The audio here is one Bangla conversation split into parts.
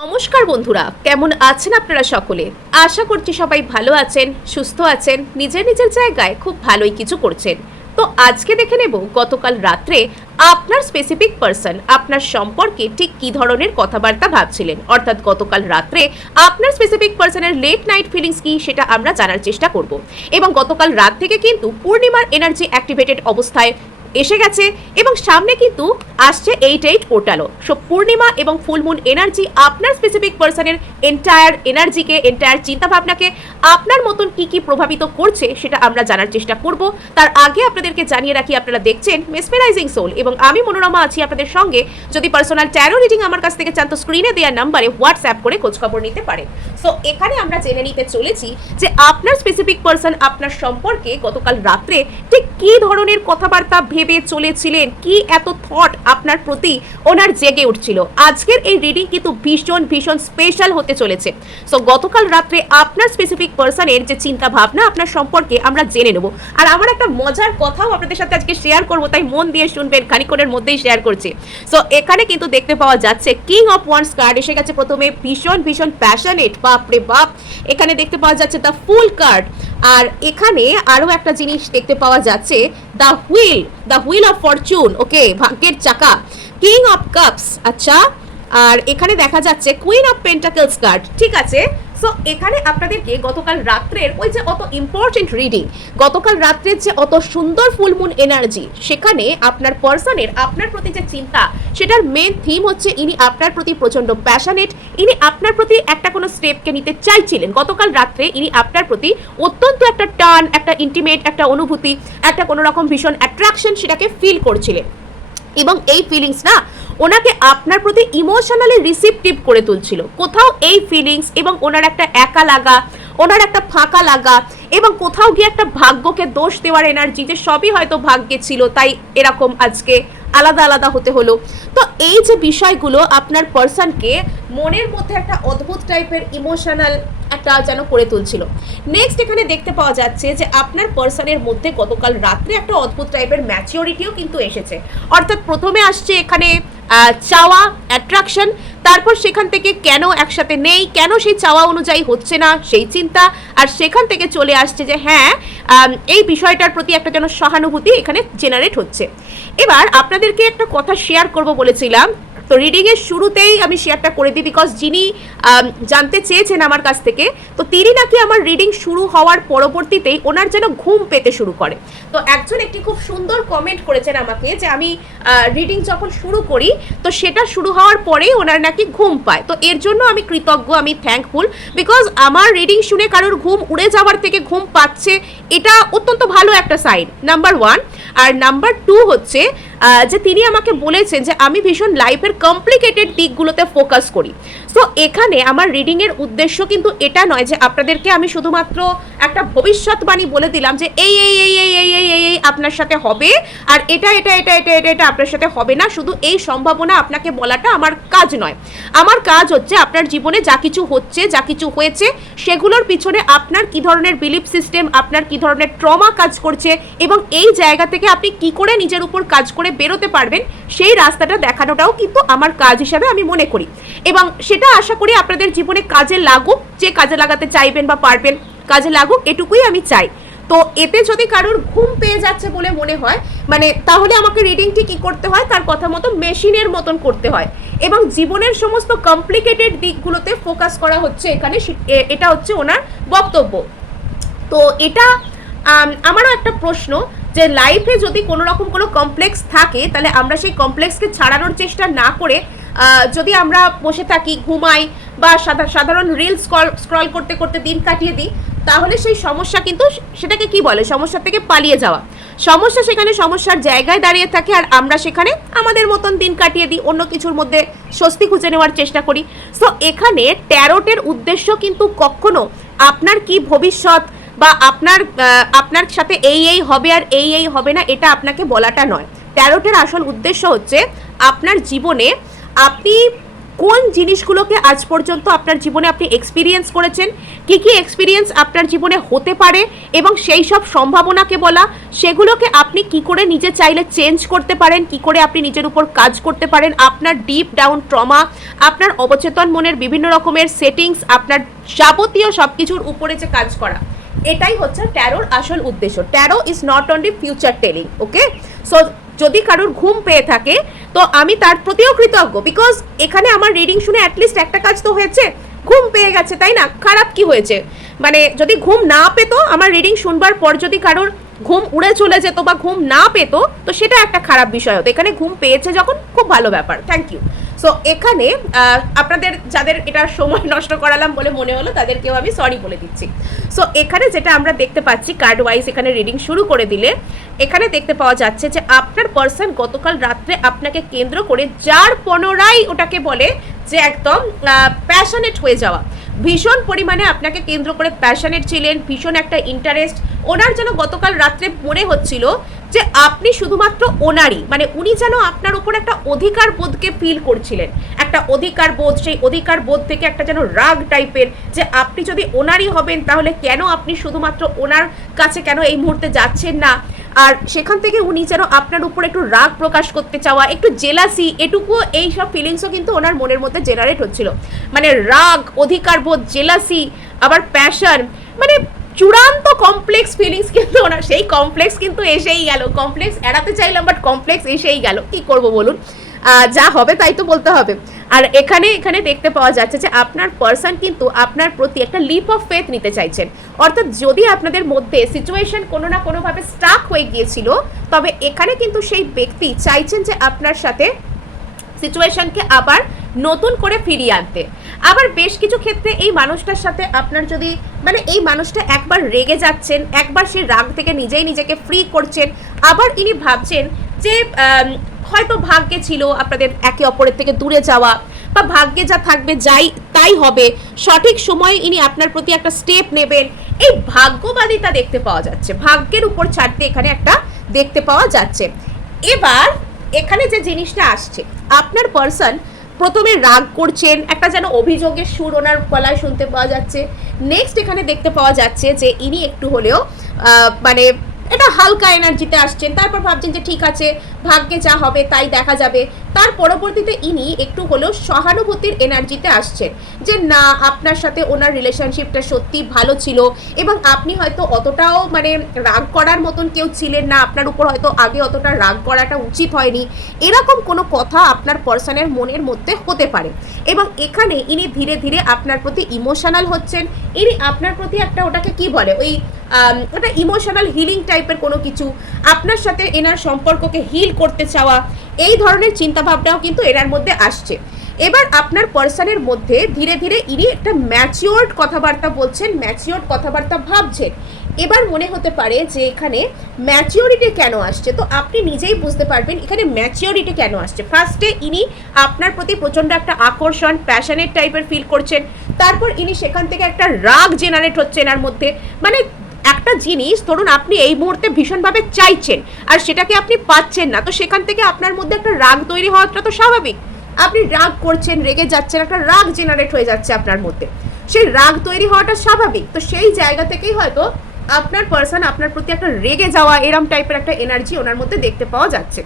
নমস্কার বন্ধুরা, কেমন আছেন আপনারা সকলে? আশা করছি সবাই ভালো আছেন, সুস্থ আছেন, নিজের নিজের জায়গায় খুব ভালোই কিছু করছেন। তো আজকে দেখে নেব গতকাল রাত্রে আপনার স্পেসিফিক পার্সন আপনার সম্পর্কে ঠিক কী ধরনের কথাবার্তা ভাবছিলেন, অর্থাৎ গতকাল রাত্রে আপনার স্পেসিফিক পার্সনের লেট নাইট ফিলিংস কি সেটা আমরা জানার চেষ্টা করব। এবং গতকাল রাত থেকে কিন্তু পূর্ণিমার এনার্জি অ্যাক্টিভেটেড অবস্থায় এসে গেছে এবং সামনে কিন্তু আসছে 8/8 পোর্টালও। সো পূর্ণিমা এবং ফুলমুন এনার্জি আপনার স্পেসিফিক পার্সনের এন্টায়ার এনার্জিকে, এন্টায়ার চিন্তাভাবনাকে আপনার মতন কি কি প্রভাবিত করছে সেটা আমরা জানার চেষ্টা করব। তার আগে আপনাদেরকে জানিয়ে রাখি, আপনারা দেখছেন মেসমেরাইজিং সোল এবং আমি মনোরমা আছি আপনাদের সঙ্গে। যদি পার্সোনাল ট্যারো রিডিং আমার কাছ থেকে চান তো স্ক্রিনে দেওয়া নাম্বারে হোয়াটসঅ্যাপ করে খোঁজখবর নিতে পারেন। সো এখানে আমরা জেনে নিতে চলেছি যে আপনার স্পেসিফিক পার্সন আপনার সম্পর্কে গতকাল রাত্রে ঠিক কী ধরনের কথাবার্তা ভেবে চলেছিলেন, কি এত থট আপনার প্রতি ওনার জেগে উঠছিল। আজকের এই রিডিং কিন্তু ভীষণ ভীষণ স্পেশাল হতে চলেছে। সো গতকাল রাত্রে আপনার স্পেসিফিক পার্সনের যে চিন্তা ভাবনা আপনার সম্পর্কে আমরা জেনে নেব। আর আমার একটা মজার কথাও আপনাদের সাথে আজকে শেয়ার করব, তাই মন দিয়ে শুনবেন, খানিক্ষণের মধ্যেই শেয়ার করছি। সো এখানে কিন্তু দেখতে পাওয়া যাচ্ছে কিং অফ ওয়ান্স কার্ড এসে গেছে প্রথমে, ভীষণ ভীষণ প্যাশনেট, বাপরে বাপ। এখানে দেখতে পাওয়া যাচ্ছে দ্য ফুল কার্ড, আর এখানে আরো একটা জিনিস দেখতে পাওয়া যাচ্ছে দ্য হুইল অফ ফরচুন, ওকে, ভাগ্যের চাকা, কিং অফ কাপস, আচ্ছা। আর এখানে দেখা যাচ্ছে কুইন অফ পেন্টাকলস কার্ড, ঠিক আছে। সো এখানে আপনাদেরকে গতকাল রাত্রের ওই যে অত ইম্পর্টেন্ট রিডিং, গতকাল রাত্রের যে অত সুন্দর ফুলমুন এনার্জি, সেখানে আপনার পার্সনের আপনার প্রতি যে চিন্তা, সেটার মেন থিম হচ্ছে ইনি আপনার প্রতি প্রচণ্ড প্যাশনেট, ইনি আপনার প্রতি একটা কোনো স্টেপকে নিতে চাইছিলেন। গতকাল রাত্রে ইনি আপনার প্রতি অত্যন্ত একটা টান, একটা ইন্টিমেট, একটা অনুভূতি, একটা কোনো রকম ভীষণ অ্যাট্রাকশন সেটাকে ফিল করছিলেন। এবং এই ফিলিংস না ওনাকে আপনার প্রতি ইমোশনালি রিসিপটিভ করে তুলছিল। কোথাও এই ফিলিংস এবং ওনার একটা একা লাগা, ওনার একটা ফাঁকা লাগা এবং কোথাও গিয়ে একটা ভাগ্যকে দোষ দেওয়ার এনার্জি, যে সবই হয়তো ভাগ্যে ছিল তাই এরকম আজকে আলাদা আলাদা হতে হলো। তো এই যে বিষয়গুলো আপনার পার্সনকে মনের মধ্যে একটা অদ্ভুত টাইপের ইমোশনাল একটা যেন করে তুলছিল। নেক্সট এখানে দেখতে পাওয়া যাচ্ছে যে আপনার পার্সনের মধ্যে গতকাল রাত্রে একটা অদ্ভুত টাইপের ম্যাচিওরিটিও কিন্তু এসেছে। অর্থাৎ প্রথমে আসছে এখানে চাওয়া, অ্যাট্রাকশন, তারপর সেখান থেকে কেন একসাথে নেই, কেন সেই চাওয়া অনুযায়ী হচ্ছে না সেই চিন্তা, আর সেখান থেকে চলে আসছে যে হ্যাঁ এই বিষয়টার প্রতি একটা যেন সহানুভূতি এখানে জেনারেট হচ্ছে। এবার আপনাদেরকে একটা কথা শেয়ার করব বলেছিলাম, তো রিডিংয়ের শুরুতেই আমি শেয়ারটা করে দিই, বিকজ যিনি জানতে চেয়েছেন আমার কাছ থেকে, তো তিনি নাকি আমার রিডিং শুরু হওয়ার পরবর্তীতেই ওনার যেন ঘুম পেতে শুরু করে। তো একজন একটি খুব সুন্দর কমেন্ট করেছেন আমাকে যে আমি রিডিং যখন শুরু করি তো সেটা শুরু হওয়ার পরেই ওনার নাকি ঘুম পায়। তো এর জন্য আমি কৃতজ্ঞ, আমি থ্যাঙ্কফুল, বিকজ আমার রিডিং শুনে কারোর ঘুম উড়ে যাওয়ার থেকে ঘুম পাচ্ছে, এটা অত্যন্ত ভালো একটা সাইন, নাম্বার 1। আর নাম্বার 2 হচ্ছে যে তিনি আমাকে বলেছেন যে আমি ভীষণ লাইফের কমপ্লিকেটেড দিকগুলোতে ফোকাস করি। সো এখানে আমার রিডিংয়ের উদ্দেশ্য কিন্তু এটা নয় যে আপনাদেরকে আমি শুধুমাত্র একটা ভবিষ্যৎবাণী বলে দিলাম যে এই এই এই এই এই এই এই এই আপনার সাথে হবে, আর এটা এটা এটা এটা এটা এটা আপনার সাথে হবে না, শুধু এই সম্ভাবনা আপনাকে বলাটা আমার কাজ নয়। আমার কাজ হচ্ছে আপনার জীবনে যা কিছু হচ্ছে, যা কিছু হয়েছে, সেগুলোর পিছনে আপনার কি ধরনের বিলিফ সিস্টেম, আপনার কি ধরনের ট্রমা কাজ করছে এবং এই জায়গা থেকে আপনি কি করে নিজের উপর কাজ করে বেরোতে পারবেন সেই রাস্তাটা দেখানোটাও কিন্তু আমার কাজ হিসাবে আমি মনে করি। এবং সেটা আশা করি আপনাদের জীবনে কাজে লাগুক, যে কাজে লাগাতে চাইবেন বা পারবেন কাজে লাগুক, এটুকুই আমি চাই। তো এতে যদি কারোর ঘুম পেয়ে যাচ্ছে বলে মনে হয়, মানে তাহলে আমাকে রিডিংটি কি করতে হয়, তার কথা মতো মেশিনের মতন করতে হয় এবং জীবনের সমস্ত কমপ্লিকেটেড দিকগুলোতে ফোকাস করা হচ্ছে এখানে, এটা হচ্ছে ওনার বক্তব্য। তো এটা আমারও একটা প্রশ্ন যে লাইফে যদি কোনো রকম কোনো কমপ্লেক্স থাকে তাহলে আমরা সেই কমপ্লেক্সকে ছাড়ানোর চেষ্টা না করে যদি আমরা বসে থাকি, ঘুমাই বা সাধারণ রিল স্ক্রল করতে করতে দিন কাটিয়ে দিই, তাহলে সেই সমস্যা কিন্তু সেটাকে কি বলে, সমস্যা থেকে পালিয়ে যাওয়া। সমস্যা সেখানে সমস্যার জায়গায় দাঁড়িয়ে থাকে আর আমরা সেখানে আমাদের মতন দিন কাটিয়ে দিই, অন্য কিছুর মধ্যে স্বস্তি খুঁজে নেওয়ার চেষ্টা করি। সো এখানে ট্যারোটের উদ্দেশ্য কিন্তু কখনো আপনার কি ভবিষ্যৎ বা আপনার সাথে এই এই হবে আর এই এই হবে না এটা আপনাকে বলাটা নয়। ট্যারোটের আসল উদ্দেশ্য হচ্ছে আপনার জীবনে আপনি কোন জিনিসগুলোকে আজ পর্যন্ত আপনার জীবনে আপনি এক্সপিরিয়েন্স করেছেন, কি কি এক্সপিরিয়েন্স আপনার জীবনে হতে পারে, এবং সেই সব সম্ভাবনাকে বলা, সেগুলোকে আপনি কি করে নিজে চাইলে চেঞ্জ করতে পারেন, কি করে আপনি নিজের উপর কাজ করতে পারেন, আপনার ডিপ ডাউন ট্রমা, আপনার অবচেতন মনের বিভিন্ন রকমের সেটিংস, আপনার যাবতীয় সব কিছুর উপরে যে কাজ করা, এটাই হচ্ছে ট্যারোর আসল উদ্দেশ্য। Taro is not only future telling, okay? So যদি কারোর ঘুম পেয়ে থাকে তো আমি তার প্রতিও কৃতজ্ঞ, বিকজ এখানে আমার রিডিং শুনে অ্যাটলিস্ট একটা কাজ তো হয়েছে, ঘুম পেয়ে গেছে, তাই না? খারাপ কি হয়েছে? মানে যদি ঘুম না পেতো, আমার রিডিং শুনবার পর যদি কারোর ঘুম উড়ে চলে যেত বা ঘুম না পেতো, তো সেটা একটা খারাপ বিষয় হতো। এখানে ঘুম পেয়েছে যখন, খুব ভালো ব্যাপার, থ্যাংক ইউ। সো এখানে আপনাদের যাদের এটা সময় নষ্ট করালাম বলে মনে হলো, তাদেরকেও আমি সরি বলে দিচ্ছি। সো এখানে যেটা আমরা দেখতে পাচ্ছি, কার্ড ওয়াইজ এখানে রিডিং শুরু করে দিলে এখানে দেখতে পাওয়া যাচ্ছে যে আপনার পার্সন গতকাল রাত্রে আপনাকে কেন্দ্র করে যার পুনরায় ওটাকে বলে যে একদম প্যাশনেট হয়ে যাওয়া, ভীষণ পরিমাণে আপনাকে কেন্দ্র করে প্যাশনেট ছিলেন, ভীষণ একটা ইন্টারেস্ট ওনার যেন গতকাল রাত্রে মনে হচ্ছিল যে আপনি শুধুমাত্র ওনারই, মানে উনি যেন আপনার উপর একটা অধিকার বোধকে ফিল করছিলেন, একটা অধিকার বোধ, সেই অধিকার বোধ থেকে একটা যেন রাগ টাইপের, যে আপনি যদি ওনারই হবেন তাহলে কেন আপনি শুধুমাত্র ওনার কাছে কেন এই মুহূর্তে যাচ্ছেন না, আর সেখান থেকে উনি যেন আপনার উপর একটু রাগ প্রকাশ করতে চাওয়া, একটু জেলাসি, এটুকু এই সব ফিলিংসও কিন্তু ওনার মনের মধ্যে জেনারেট হচ্ছিল। মানে রাগ, অধিকার বোধ, জেলাসি, আবার প্যাশন, মানে চূড়ান্ত কমপ্লেক্স ফিলিংস কিন্তু ওনার, সেই কমপ্লেক্স কিন্তু এসেই গেল। কমপ্লেক্স এড়াতে চাইলাম, বাট কমপ্লেক্স এসেই গেল, কি করব বলুন? যা হবে তাই তো বলতে হবে। আর এখানে দেখতে পাওয়া যাচ্ছে যে আপনার পার্সন কিন্তু আপনার প্রতি একটা লিপ অফ ফেথ নিতে চাইছেন, অর্থাৎ যদি আপনাদের মধ্যে সিচুয়েশন কোনো না কোনোভাবে স্টাক হয়ে গিয়েছিল, তবে এখানে কিন্তু সেই ব্যক্তি চাইছেন যে আপনার সাথে সিচুয়েশনকে আবার নতুন করে ফিরিয়ে আনতে। আবার বেশ কিছু ক্ষেত্রে এই মানুষটার সাথে আপনার যদি, মানে এই মানুষটা একবার রেগে যাচ্ছেন, একবার সেই রাগ থেকে নিজেই নিজেকে ফ্রি করছেন, আবার ইনি ভাবছেন যে হয়তো ভাগ্যে ছিল আপনাদের একে অপরের থেকে দূরে যাওয়া, বা ভাগ্যে যা থাকবে যাই তাই হবে, সঠিক সময়ে ইনি আপনার প্রতি একটা স্টেপ নেবেন, এই ভাগ্যবাদিতা দেখতে পাওয়া যাচ্ছে, ভাগ্যের উপর ছাড়তে এখানে একটা দেখতে পাওয়া যাচ্ছে। এবার এখানে যে জিনিসটা আসছে, আপনার পার্সন প্রথমে রাগ করছেন, একটা যেন অভিযোগের সুর ওনার গলায় শুনতে পাওয়া যাচ্ছে। নেক্সট এখানে দেখতে পাওয়া যাচ্ছে যে ইনি একটু হলেও মানে এটা হালকা এনার্জিতে আসছেন, তারপর ভাবছেন যে ঠিক আছে ভাগ্যে যা হবে তাই দেখা যাবে। তার পরবর্তীতে ইনি একটু হলেও সহানুভূতির এনার্জিতে আসছেন, যে না আপনার সাথে ওনার রিলেশনশিপটা সত্যি ভালো ছিল, এবং আপনি হয়তো অতটাও মানে রাগ করার মতন কেউ ছিলেন না, আপনার উপর হয়তো আগে অতটা রাগ করাটা উচিত হয়নি, এরকম কোনো কথা আপনার পার্সনের মনের মধ্যে হতে পারে। এবং এখানে ইনি ধীরে ধীরে আপনার প্রতি ইমোশনাল হচ্ছেন, ইনি আপনার প্রতি একটা ওটাকে কি বলে, ওই ওটা ইমোশনাল হিলিং টাইপের কোনো কিছু, আপনার সাথে এনার সম্পর্ককে হিল করতে চাওয়া, এই ধরনের চিন্তাভাবনাও কিন্তু এনার মধ্যে আসছে। এবার আপনার পার্সনের মধ্যে ধীরে ধীরে ইনি একটা ম্যাচিওর্ড কথাবার্তা বলছেন, ম্যাচিওর্ড কথাবার্তা ভাবছেন। এবার মনে হতে পারে যে এখানে ম্যাচিওরিটি কেন আসছে, তো আপনি নিজেই বুঝতে পারবেন এখানে ম্যাচিওরিটি কেন আসছে। ফার্স্টে ইনি আপনার প্রতি প্রচণ্ড একটা আকর্ষণ, প্যাশনেট টাইপের ফিল করছেন, তারপর ইনি সেখান থেকে একটা রাগ জেনারেট হচ্ছে এনার মধ্যে, মানে একটা জিনিস ধরুন আপনি এই মুহূর্তে ভীষণভাবে চাইছেন আর সেটাকে আপনি পাচ্ছেন না, তো সেখান থেকে আপনার মধ্যে একটা রাগ তৈরি হওয়াটা তো স্বাভাবিক। আপনি রাগ করছেন, রেগে যাচ্ছেন, একটা রাগ জেনারেট হয়ে যাচ্ছে আপনার মধ্যে, সেই রাগ তৈরি হওয়াটা স্বাভাবিক। তো সেই জায়গা থেকেই হয়তো আপনার পার্সন আপনার প্রতি একটা রেগে যাওয়া এরম টাইপের একটা এনার্জি ওনার মধ্যে দেখতে পাওয়া যাচ্ছে।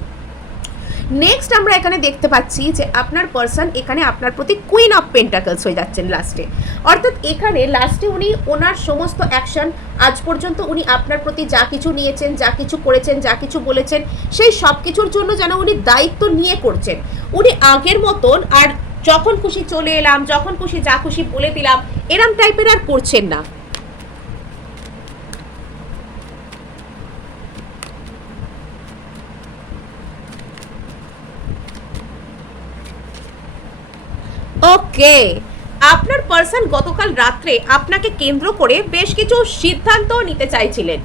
নেক্সট আমরা এখানে দেখতে পাচ্ছি যে আপনার পার্সন এখানে আপনার প্রতি কুইন অফ পেন্টাকলস হয়ে যাচ্ছেন লাস্টে, অর্থাৎ এখানে লাস্টে উনি ওনার সমস্ত অ্যাকশন আজ পর্যন্ত উনি আপনার প্রতি যা কিছু নিয়েছেন, যা কিছু করেছেন, যা কিছু বলেছেন, সেই সব কিছুর জন্য যেন উনি দায়িত্ব নিয়ে করছেন। উনি আগের মতন আর যখন খুশি চলে এলাম, যখন খুশি যা খুশি বলে দিলাম, এরম টাইপের আর করছেন না। ওকে, আপনার পার্সন গতকাল রাত্রে আপনাকে কেন্দ্র করে বেশ কিছু সিদ্ধান্ত নিতে চাইছিলেন,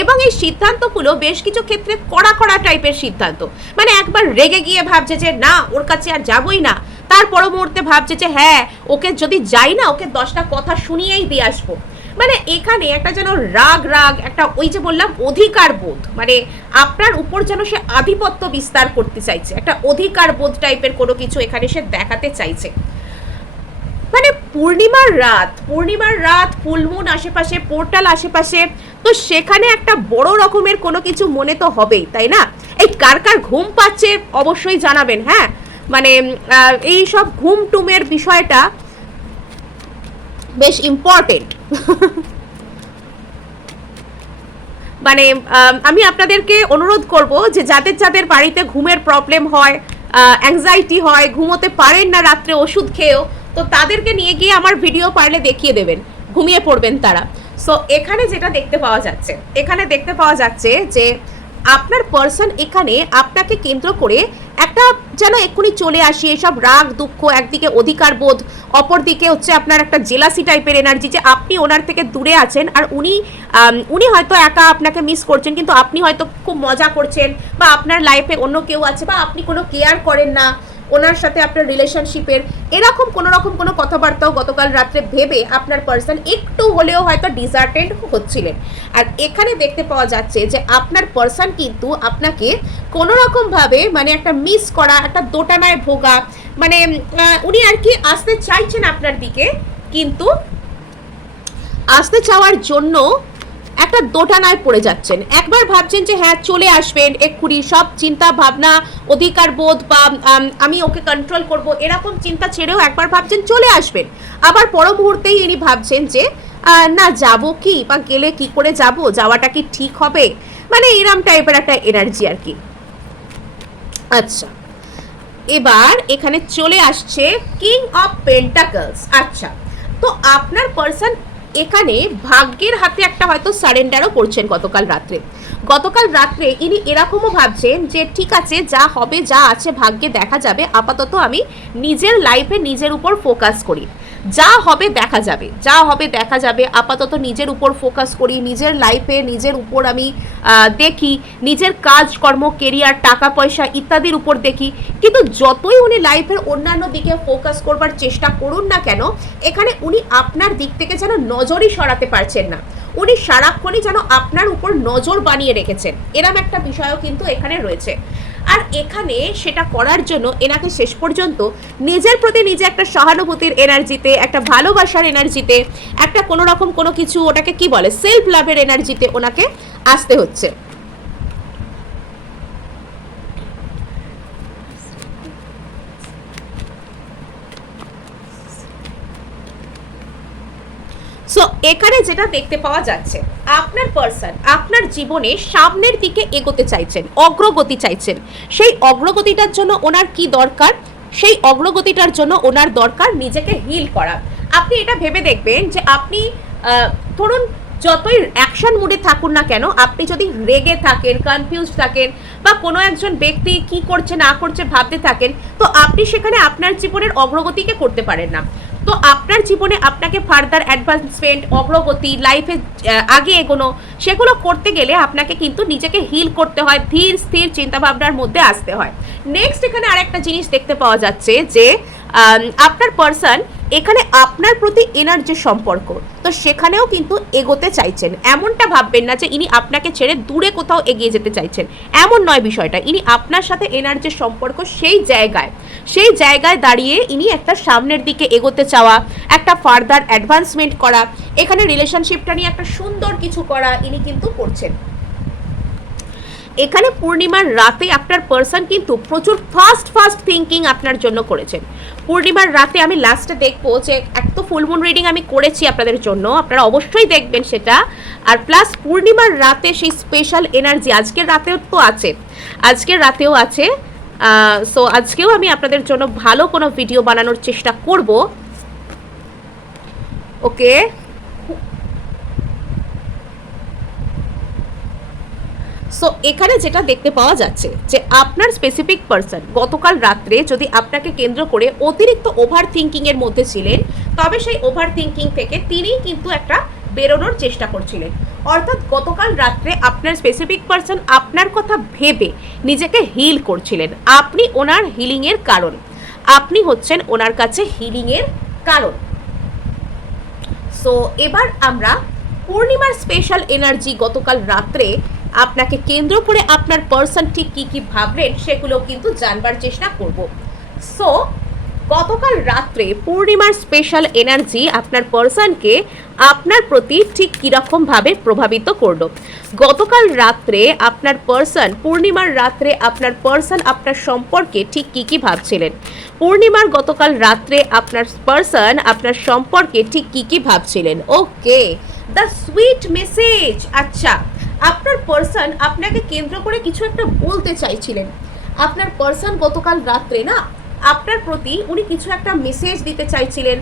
এবং এই সিদ্ধান্তগুলো বেশ কিছু ক্ষেত্রে কড়া কড়া টাইপের সিদ্ধান্ত, মানে একবার রেগে গিয়ে ভাবছে যে না ওর কাছে আর যাবই না, তার পর মুহূর্তে ভাবছে যে হ্যাঁ ওকে যদি যাই না ওকে 10টা কথা শুনিয়েই দিয়ে আসবো। মানে এখানে একটা যেন রাগ রাগ একটা ওই যে বললাম অধিকার বোধ, মানে আপনার উপর যেন সে আধিপত্য বিস্তার করতে চাইছে, একটা অধিকার বোধ টাইপের কোনো কিছু এখানে সে দেখাতে চাইছে। পূর্ণিমার রাত ফুলমুন আশেপাশে, পোর্টাল আশেপাশে, তো সেখানে একটা বড় রকমের কোনো কিছু মনে তো হবেই, তাই না? এই কার কার ঘুম পাচ্ছে অবশ্যই জানাবেন। হ্যাঁ, মানে এই সব ঘুম টুমের বিষয়টা বেশ ইম্পর্টেন্ট। মানে আমি আপনাদেরকে অনুরোধ করব যে যাদের যাদের বাড়িতে ঘুমের প্রবলেম হয়, অ্যাংজাইটি হয়, ঘুমোতে পারেন না রাত্রে ওষুধ খেয়েও, তো তাদেরকে নিয়ে গিয়ে আমার ভিডিও পারলে দেখিয়ে দেবেন, ঘুমিয়ে পড়বেন তারা। সো এখানে যেটা দেখতে পাওয়া যাচ্ছে যে আপনার পার্সন এখানে আপনাকে কেন্দ্র করে একটা যেন এক্ষুনি চলে আসি এসব রাগ দুঃখ, একদিকে অধিকার বোধ, অপরদিকে হচ্ছে আপনার একটা জেলাসি টাইপের এনার্জি, যে আপনি ওনার থেকে দূরে আছেন আর উনি হয়তো একা আপনাকে মিস করছেন, কিন্তু আপনি হয়তো খুব মজা করছেন, বা আপনার লাইফে অন্য কেউ আছে, বা আপনি কোনো কেয়ার করেন না ওনার সাথে আপনার রিলেশনশিপের, এরকম কোনো কথাবার্তাও গতকাল রাত্রে ভেবে আপনার পার্সন একটু হলেও হয়তো ডিসার্টেড হচ্ছিলেন। আর এখানে দেখতে পাওয়া যাচ্ছে যে আপনার পার্সন কিন্তু আপনাকে কোনো রকমভাবে মানে একটা মিস করা, একটা দোটানায় ভোগা, মানে উনি আর কি আসতে চাইছেন আপনার দিকে, কিন্তু আসতে চাওয়ার জন্য একটা দোটানায় পড়ে যাচ্ছেন। একবার ভাবছেন যে হ্যাঁ চলে আসবেন এক্ষুনি, সব চিন্তা ভাবনা, অধিকার বোধ বা আমি ওকে কন্ট্রোল করব, এরকম চিন্তা ছেড়েও একবার ভাবছেন চলে আসবেন, আবার পর মুহূর্তেই ইনি ভাবছেন যে না যাব কি, বা গেলে কি করে যাব, যাওয়াটা কি ঠিক হবে, মানে এরম টাইপের একটা এনার্জি আর কি। আচ্ছা, এবার এখানে চলে আসছে কিং অফ পেন্টাকলস। আচ্ছা, তো আপনার পার্সন এখানে ভাগ্যের হাতে একটা হয়তো সারেন্ডারও করছেন গতকাল রাত্রে ইনি এরকমও ভাবছেন যে ঠিক আছে, যা হবে যা আছে ভাগ্যে দেখা যাবে, আপাতত আমি নিজের লাইফে নিজের উপর ফোকাস করি, যা হবে দেখা যাবে, আপাতত নিজের উপর ফোকাস করি, নিজের লাইফে নিজের উপর আমি দেখি, নিজের কাজকর্ম, কেরিয়ার, টাকা পয়সা ইত্যাদির উপর দেখি। কিন্তু যতই উনি লাইফের অন্যান্য দিকে ফোকাস করবার চেষ্টা করুন না কেন, এখানে উনি আপনার দিক থেকে যেন নজরই সরাতে পারছেন না, উনি সারাক্ষণই যেন আপনার উপর নজর বানিয়ে রেখেছেন, এরম একটা বিষয়ও কিন্তু এখানে রয়েছে। আর এখানে সেটা করার জন্য এনাকে শেষ পর্যন্ত নিজের প্রতি নিজে একটা সহানুভূতির এনার্জিতে, একটা ভালোবাসার এনার্জিতে, একটা কোনো রকম কোনো কিছু, ওটাকে কি বলে, সেলফ লাভের এনার্জিতে ওনাকে আসতে হচ্ছে। সো এখানে যেটা দেখতে পাওয়া যাচ্ছে, আপনার পার্সন আপনার জীবনে সামনের দিকে এগোতে চাইছেন, অগ্রগতি চাইছেন। সেই অগ্রগতিটার জন্য ওনার কি দরকার? সেই অগ্রগতিটার জন্য ওনার দরকার নিজেকে হিল করা। আপনি এটা ভেবে দেখবেন যে আপনি ধরুন যতই অ্যাকশন মুডে থাকুন না কেন, আপনি যদি রেগে থাকেন, কনফিউজ থাকেন, বা কোনো একজন ব্যক্তি কি করছে না করছে ভাবতে থাকেন, তো আপনি সেখানে আপনার জীবনের অগ্রগতিকে করতে পারেন না। তো আপনার জীবনে আপনাকে ফার্দার অ্যাডভান্সমেন্ট, অগ্রগতি, লাইফে আগে এগোনো, সেগুলো করতে গেলে আপনাকে কিন্তু নিজেকে হিল করতে হয়, ধীর স্থির চিন্তাভাবনার মধ্যে আসতে হয়। নেক্সট এখানে আরেকটা জিনিস দেখতে পাওয়া যাচ্ছে যে আপনার পার্সন এখানে আপনার প্রতি এনার যে সম্পর্ক, তো সেখানেও কিন্তু এগোতে চাইছেন। এমনটা ভাববেন না যে ইনি আপনাকে ছেড়ে দূরে কোথাও এগিয়ে যেতে চাইছেন, এমন নয় বিষয়টা। ইনি আপনার সাথে এনার যে সম্পর্ক, সেই জায়গায় দাঁড়িয়ে ইনি একটা সামনের দিকে এগোতে চাওয়া, একটা ফার্দার অ্যাডভান্সমেন্ট করা, এখানে রিলেশনশিপটা নিয়ে একটা সুন্দর কিছু করা ইনি কিন্তু করছেন। এখানে পূর্ণিমার রাতে আপনার পার্সন কিন্তু প্রচুর ফাস্ট থিঙ্কিং আপনার জন্য করেছেন। পূর্ণিমার রাতে আমি লাস্টে দেখবো যে এক তো ফুলমুন রিডিং আমি করেছি আপনাদের জন্য, আপনারা অবশ্যই দেখবেন সেটা। আর প্লাস পূর্ণিমার রাতে সেই স্পেশাল এনার্জি আজকের রাতেও আছে। সো আজকেও আমি আপনাদের জন্য ভালো কোনো ভিডিও বানানোর চেষ্টা করব। ওকে, সো এখানে যেটা দেখতে পাওয়া যাচ্ছে যে আপনার স্পেসিফিক পার্সন গতকাল রাত্রে যদি আপনাকে কেন্দ্র করে অতিরিক্ত ওভার থিঙ্কিংয়ের মধ্যে ছিলেন, তবে সেই ওভার থিঙ্কিং থেকে তিনি কিন্তু একটা বেরোনোর চেষ্টা করছিলেন। অর্থাৎ গতকাল রাত্রে আপনার স্পেসিফিক পার্সন আপনার কথা ভেবে নিজেকে হিল করছিলেন। আপনি ওনার হিলিংয়ের কারণ, আপনি হচ্ছেন ওনার কাছে হিলিংয়ের কারণ। সো এবার আমরা পূর্ণিমার স্পেশাল এনার্জি গতকাল রাত্রে আপনাকে কেন্দ্র করে আপনার পার্সন ঠিক কী কী ভাবলেন সেগুলো কিন্তু জানবার চেষ্টা করব। সো গতকাল রাত্রে পূর্ণিমার স্পেশাল এনার্জি আপনার পার্সনকে আপনার প্রতি ঠিক কীরকমভাবে প্রভাবিত করলো। গতকাল রাত্রে আপনার পার্সন, পূর্ণিমার রাত্রে আপনার পার্সন আপনার সম্পর্কে ঠিক কী ভাবছিলেন, পূর্ণিমার গতকাল রাত্রে আপনার পার্সন আপনার সম্পর্কে ঠিক কী ভাবছিলেন। ওকে, দ্য সুইট মেসেজ। আচ্ছা, আপনার পার্সন আপনাকে কেন্দ্র করে কিছু একটা বলতে চাইছিলেন। আপনার পার্সন গতকাল রাত্রে না আপনার প্রতি উনি কিছু একটা মেসেজ দিতে চাইছিলেন,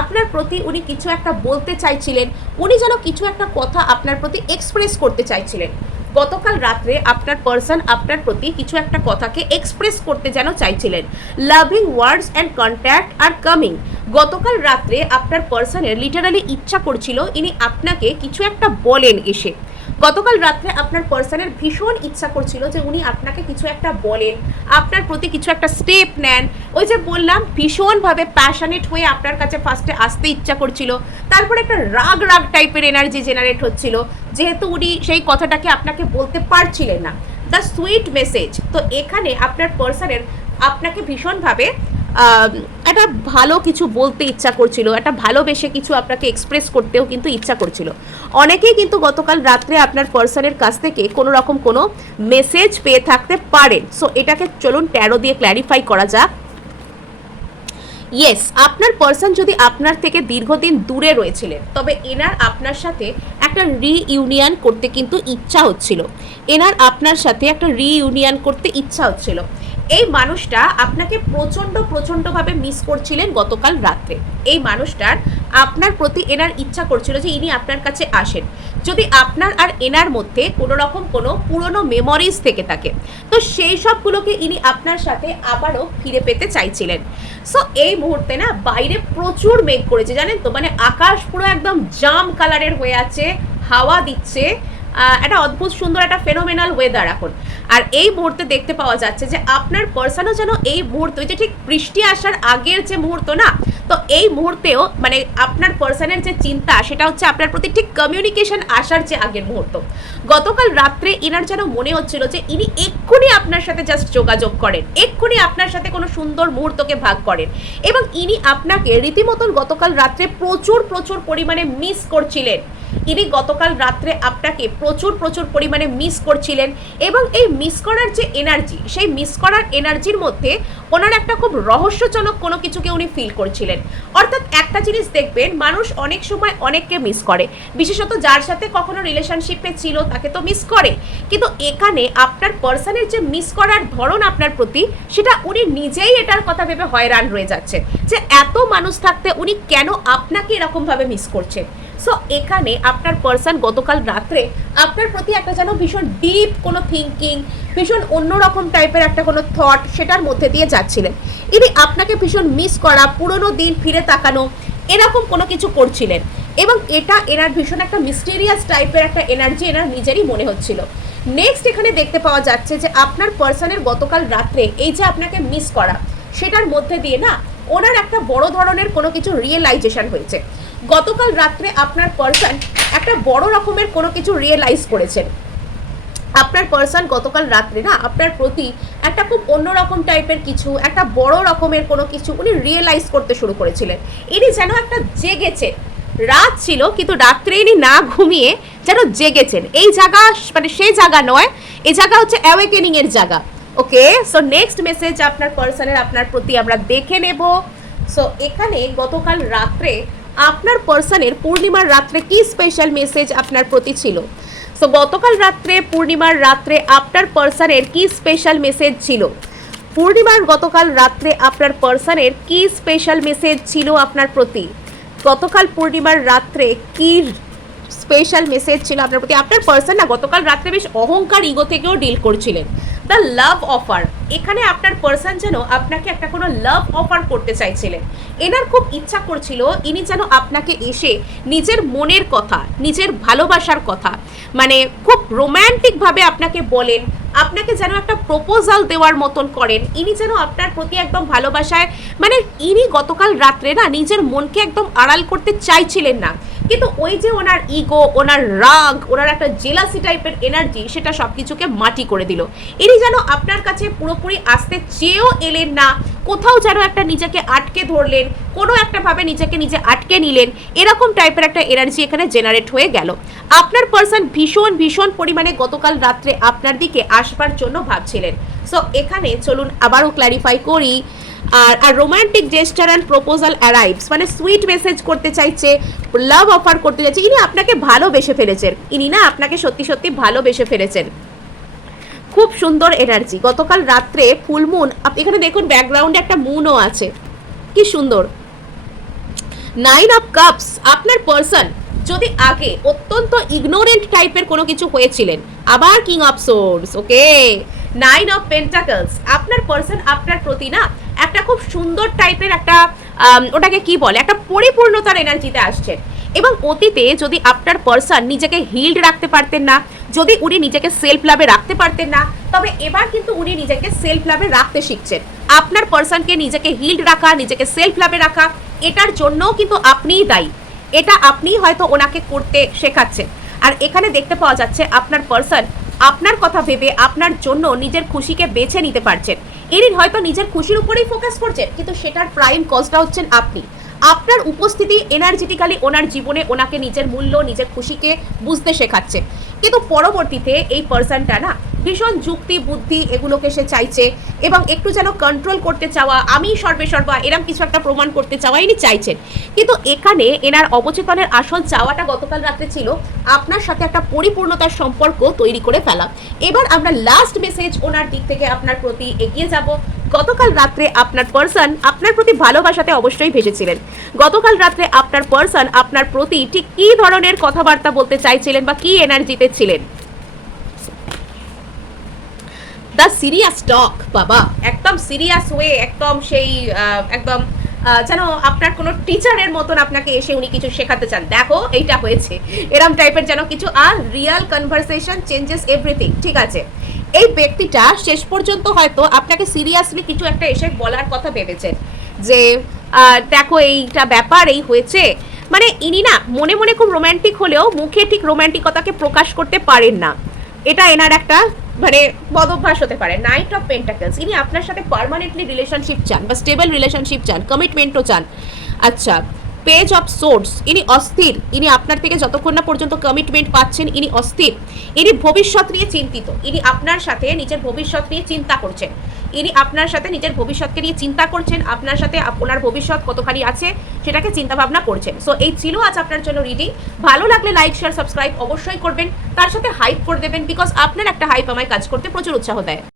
আপনার প্রতি উনি কিছু একটা বলতে চাইছিলেন, উনি যেন কিছু একটা কথা আপনার প্রতি এক্সপ্রেস করতে চাইছিলেন। গতকাল রাত্রে আপনার পার্সন আপনার প্রতি কিছু একটা কথাকে এক্সপ্রেস করতে যেন চাইছিলেন। Loving words and contact are coming. গতকাল রাত্রে আপনার পার্সনের লিটারালি ইচ্ছা করছিল ইনি আপনাকে কিছু একটা বলেন এসে। গতকাল রাত্রে আপনার পার্সনের ভীষণ ইচ্ছা করছিল যে উনি আপনাকে কিছু একটা বলেন, আপনার প্রতি কিছু একটা স্টেপ নেন। ওই যে বললাম, ভীষণভাবে প্যাশনেট হয়ে আপনার কাছে ফার্স্টে আসতে ইচ্ছা করছিল, তারপরে একটা রাগ টাইপের এনার্জি জেনারেট হচ্ছিল, যেহেতু উনি সেই কথাটাকে আপনাকে বলতে পারছিলেন না। The sweet message. তো এখানে আপনার পার্সনের আপনাকে ভীষণভাবে একটা ভালো কিছু বলতে ইচ্ছা করছিল, একটা ভালোবেসে কিছু আপনাকে এক্সপ্রেস করতেও কিন্তু ইচ্ছা করছিল। অনেকেই কিন্তু গতকাল রাত্রে আপনার পার্সনের কাছ থেকে কোনো রকম কোনো মেসেজ পেয়ে থাকতে পারেন। সো এটাকে চলুন ট্যারো দিয়ে ক্ল্যারিফাই করা যাক। ইয়েস, আপনার পার্সন যদি আপনার থেকে দীর্ঘদিন দূরে রয়েছিলেন, তবে এনার আপনার সাথে একটা রিইউনিয়ন করতে কিন্তু ইচ্ছা হচ্ছিল, এনার আপনার সাথে একটা রিইউনিয়ন করতে ইচ্ছা হচ্ছিল। এই মানুষটা আপনাকে প্রচণ্ডভাবে মিস করছিলেন গতকাল রাত্রে। এই মানুষটার আপনার প্রতি এনার ইচ্ছা করছিল যে ইনি আপনার কাছে আসেন। যদি আপনার আর এনার মধ্যে কোনো রকম কোনো পুরনো মেমোরিজ থেকে থাকে, তো সেই সবগুলোকে ইনি আপনার সাথে আবারও ফিরে পেতে চাইছিলেন। সো এই মুহূর্তে না বাইরে প্রচুর মেঘ করেছে, জানেন তো, মানে আকাশ পুরো একদম জাম কালারের হয়ে আছে, হাওয়া দিচ্ছে, একটা অদ্ভুত সুন্দর একটা ফেনোমেনাল ওয়েদার এখন। আর এই মুহূর্তে দেখতে পাওয়া যাচ্ছে যে আপনার পার্সনও যেন এই মুহূর্তে, যে ঠিক বৃষ্টি আসার আগের যে মুহূর্ত না, তো এই মুহূর্তেও মানে আপনার পার্সনের যে চিন্তা সেটা হচ্ছে আপনার প্রতি ঠিক কমিউনিকেশন আসার যে আগের মুহূর্ত। গতকাল রাত্রে ইনার যেন মনে হচ্ছিল যে ইনি এক্ষুনি আপনার সাথে জাস্ট যোগাযোগ করেন, এক্ষুনি আপনার সাথে কোনো সুন্দর মুহূর্তকে ভাগ করেন, এবং ইনি আপনাকে রীতিমতন গতকাল রাত্রে প্রচুর পরিমাণে মিস করছিলেন। ইনি গতকাল রাত্রে আপনাকে প্রচুর পরিমাণে মিস করছিলেন, এবং এই মিস করার যে এনার্জি, সেই মিস করার এনার্জির মধ্যে ওনার একটা খুব রহস্যজনক কোনো কিছুকে উনি ফিল করছিলেন। অর্থাৎ একটা জিনিস দেখবেন, মানুষ অনেক সময় অনেককে মিস করে, বিশেষত যার সাথে কখনো রিলেশনশিপে ছিল তাকে তো মিস করে, কিন্তু এখানে আপনার পার্সনের যে মিস করার ধরন আপনার প্রতি, সেটা উনি নিজেই এটার কথা ভেবে হয়রান হয়ে যাচ্ছে যে এত মানুষ থাকতে উনি কেন আপনাকে এরকমভাবে মিস করছেন। সো এখানে আপনার পার্সন গতকাল রাত্রে আপনার প্রতি একটা যেন ভীষণ ডিপ কোনো থিঙ্কিং, ভীষণ অন্যরকম টাইপের একটা কোনো থট, সেটার মধ্যে দিয়ে যাচ্ছিলেন। ইনি আপনাকে ভীষণ মিস করা, পুরনো দিন ফিরে তাকানো, এরকম কোনো কিছু করছিলেন, এবং এটা এনার ভীষণ একটা মিস্টেরিয়াস টাইপের একটা এনার্জি এনার নিজেরই মনে হচ্ছিল। নেক্সট এখানে দেখতে পাওয়া যাচ্ছে যে আপনার পার্সনের গতকাল রাত্রে এই যে আপনাকে মিস করা, সেটার মধ্যে দিয়ে না ওনার একটা বড় ধরনের কোনো কিছু রিয়েলাইজেশন হয়েছে। গতকাল রাত্রে আপনার পার্সন একটা বড় রকমের কোনো কিছু রিয়েলাইজ করেছেন। আপনার পার্সন গতকাল রাত্রে না আপনার প্রতি একটা খুব অন্যরকম টাইপের কিছু, একটা বড় রকমের কোনো কিছু উনি রিয়েলাইজ করতে শুরু করেছিলেন। ইনি যেন একটা জেগেছে, রাত ছিল কিন্তু রাত্রে ইনি না ঘুমিয়ে যেন জেগেছেন। এই জায়গা মানে সেই জায়গা নয়, এই জায়গা হচ্ছে অ্যাওয়েকেনিং এর জায়গা। ওকে, সো নেক্সট মেসেজ আপনার পার্সনের আপনার প্রতি আমরা দেখে নেব। সো এখানে গতকাল রাত্রে আপনার পার্সনের পূর্ণিমার রাত্রে কি স্পেশাল মেসেজ আপনার প্রতি ছিল। সো গতকাল রাত্রে পূর্ণিমার রাত্রে আপনার পার্সনের কি স্পেশাল মেসেজ ছিল, পূর্ণিমার গতকাল রাত্রে আপনার পার্সনের কি স্পেশাল মেসেজ ছিল আপনার প্রতি, গতকাল পূর্ণিমার রাত্রে কি স্পেশাল মেসেজ ছিল আপনার প্রতি। আপনার পার্সন না গতকাল রাত্রে বেশ অহংকার, ইগো থেকেও ডিল করছিলেন। দ্য লাভ অফার, এখানে আপনার পার্সন যেন আপনাকে একটা কোনো লাভ অফার করতে চাইছিলেন। এনার খুব ইচ্ছা করছিল ইনি যেন আপনাকে এসে নিজের মনের কথা, নিজের ভালোবাসার কথা, মানে খুব রোম্যান্টিকভাবে আপনাকে বলেন, আপনাকে যেন একটা প্রপোজাল দেওয়ার মতন করেন। ইনি যেন আপনার প্রতি একদম ভালোবাসায়, মানে ইনি গতকাল রাত্রে না নিজের মনকে একদম আড়াল করতে চাইছিলেন না, কিন্তু ওই যে ওনার ইগো, ওনার রাগ, ওনার একটা জেলাসি টাইপের এনার্জি, সেটা সব কিছুকে মাটি করে দিল। ইনি যেন আপনার কাছে পুরোপুরি আসতে চেয়েও এলেন না, কোথাও যেন একটা নিজেকে আটকে ধরলেন, কোনো একটা ভাবে নিজেকে নিজে আটকে নিলেন, এরকম টাইপের একটা এনার্জি এখানে জেনারেট হয়ে গেল। আপনার পার্সন ভীষণ ভীষণ পরিমাণে গতকাল রাত্রে আপনার দিকে আসবার জন্য ভাবছিলেন। সো এখানে চলুন আবারও ক্ল্যারিফাই করি। আর romantic gesture and proposal arrives, মানে সুইট মেসেজ করতে চাইছে, লাভ অফার করতে চাইছে, ইনি আপনাকে ভালোবেসে ফেলেছেন, ইনি না আপনাকে সত্যি সত্যি ভালোবেসে ফেলেছেন। খুব সুন্দর এনার্জি গতকাল রাত্রে ফুলমুন, এখানে দেখুন ব্যাকগ্রাউন্ডে একটা মুনও আছে, কি সুন্দর। 9 অফ কাপস, আপনার পার্সন যদি আগে অত্যন্ত ইগনোরেন্ট টাইপের কোনো কিছু হয়েছিলেন, আবার king of swords, okay 9 of pentacles, আপনার পার্সন আপনার প্রতি না একটা খুব সুন্দর টাইপের একটা ওটাকে কি বলে, একটা পরিপূর্ণতার এনার্জিতে আসছেন। এবং অতীতে যদি আপনার পার্সন নিজেকে হিল্ড রাখতে পারতেন না, যদি উনি নিজেকে সেলফ লাভে রাখতে পারতেন না, তবে এবার কিন্তু উনি নিজেকে সেলফ লাভে রাখতে শিখছেন। আপনার পার্সনকে নিজেকে হিল্ড রাখা, নিজেকে সেলফ লাভে রাখা, এটার জন্যও কিন্তু আপনিই দায়ী, এটা আপনিই হয়তো ওনাকে করতে শেখাচ্ছেন। আর এখানে দেখতে পাওয়া যাচ্ছে আপনার পার্সন আপনার কথা ভেবে আপনার জন্য নিজের খুশিকে বেছে নিতে পারছেন। ইনি হয়তো নিজের খুশির উপরেই ফোকাস করছেন, কিন্তু সেটার প্রাইম কজটা হচ্ছেন আপনি। আপনার উপস্থিতি এনার্জেটিক্যালি ওনার জীবনে ওনাকে নিজের মূল্য, নিজের খুশিকে বুঝতে শেখাচ্ছে। কিন্তু পরবর্তীতে এই পার্সনটা না ভীষণ যুক্তি বুদ্ধি এগুলোকে সে চাইছে, এবং একটু যেন কন্ট্রোল করতে চাওয়া, আমি সর্বেসর্বা এরম কিছু একটা প্রমাণ করতে চাওয়া ইনি চাইছেন। কিন্তু এখানে এনার অবচেতনের আসল চাওয়াটা গতকাল রাত্রে ছিল আপনার সাথে একটা পরিপূর্ণতার সম্পর্ক তৈরি করে ফেলা। এবার আমরা লাস্ট মেসেজ ওনার দিক থেকে আপনার প্রতি এগিয়ে যাব। গতকাল রাত্রে আপনার পার্সন আপনার প্রতি ভালোবাসাতে অবশ্যই ভেসেছিলেন। গতকাল রাত্রে আপনার পার্সন আপনার প্রতি ঠিক কী ধরনের কথাবার্তা বলতে চাইছিলেন বা কী এনার্জিতে ছিলেন। দ্য সিরিয়াস টক, বাবা একদম সিরিয়াস ওয়ে, একদম সেই একদম যেন আপনার কোনো টিচারের মতন আপনাকে এসে উনি কিছু শেখাতে চান, দেখো এইটা হয়েছে, এরম টাইপের যেন কিছু। আর রিয়াল কনভারসেশন চেঞ্জেস এভরিথিং, ঠিক আছে। এই ব্যক্তিটা শেষ পর্যন্ত হয়তো আপনাকে সিরিয়াসলি কিছু একটা এসে বলার কথা ভেবেছেন, যে দেখো এইটা ব্যাপার এই হয়েছে, মানে ইনি না মনে মনে খুব রোম্যান্টিক হলেও মুখে ঠিক রোম্যান্টিকতাকে প্রকাশ করতে পারেন না, এটা এনার একটা মানে বদভ্যাস হতে পারে। নাইট অফ পেন্টাকলস, ইনি আপনার সাথে পার্মানেন্টলি রিলেশনশিপ চান বা স্টেবল রিলেশনশিপ চান, কমিটমেন্টও চান। আচ্ছা, পেজ অফ সোর্স, ইনি অস্থির, ইনি আপনার থেকে যতক্ষণ না পর্যন্ত কমিটমেন্ট পাচ্ছেন ইনি অস্থির, ইনি ভবিষ্যৎ নিয়ে চিন্তিত, ইনি আপনার সাথে নিজের ভবিষ্যৎ নিয়ে চিন্তা করছেন, ইনি আপনার সাথে নিজের ভবিষ্যৎকে নিয়ে চিন্তা করছেন, আপনার সাথে আপনার ভবিষ্যৎ কতখানি আছে সেটাকে চিন্তা ভাবনা করছেন। সো এই ছিল আজ আপনার জন্য রিডিং। ভালো লাগলে লাইক শেয়ার সাবস্ক্রাইব অবশ্যই করবেন, তার সাথে হাইপ করে দেবেন, বিকজ আপনার একটা হাইপ আমায় কাজ করতে প্রচুর উৎসাহ দেয়।